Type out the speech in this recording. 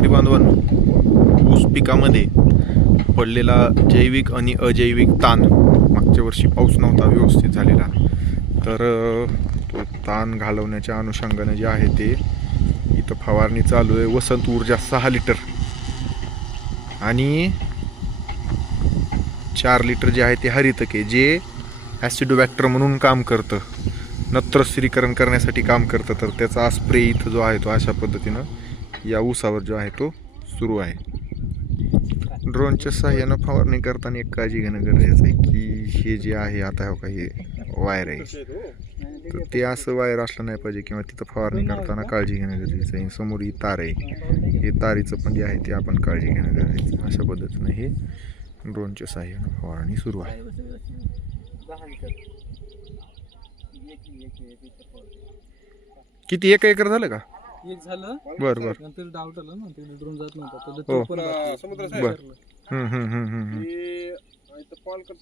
शेतकरी बांधवांनो ऊस पिकामध्ये पडलेला जैविक आणि अजैविक ताण मागच्या वर्षी पाऊस नव्हता व्यवस्थित झालेला. तर तो ताण घालवण्याच्या अनुषंगाने जे आहे ते इथं फवारणी चालू आहे. वसंत ऊर्जा सहा लिटर आणि चार लिटर जे आहे ते हरितके जे ॲसिडोबॅक्टर म्हणून काम करतं. नत्र स्थिरीकरण करण्यासाठी काम करतं. तर त्याचा स्प्रे इथं जो आहे तो अशा पद्धतीनं या ऊसावर जो आहे तो सुरू आहे. ड्रोनच्या सहाय्यानं फवारणी करताना एक काळजी घेणं गरजेचं आहे की हे जे आहे आता हो का हे वायर आहे. तर ते असं वायर असलं नाही पाहिजे किंवा तिथं फवारणी करताना काळजी घेणं गरजेचं आहे. समोर ही तार आहे. हे तारीचं पण जे आहे ते आपण काळजी घेणं गरजेचं आहे. अशा पद्धतीनं हे ड्रोनच्या सहाय्यानं फवारणी सुरू आहे. किती एक एकर झालं का? एक झालं. बर बर. नंतर डाऊट आलं ना ते ड्रोन जात नव्हता. तर हो. तो पण समुद्र बर हम्म, हम्म, हम्म, हम्म, हम्म. की इथं कॉल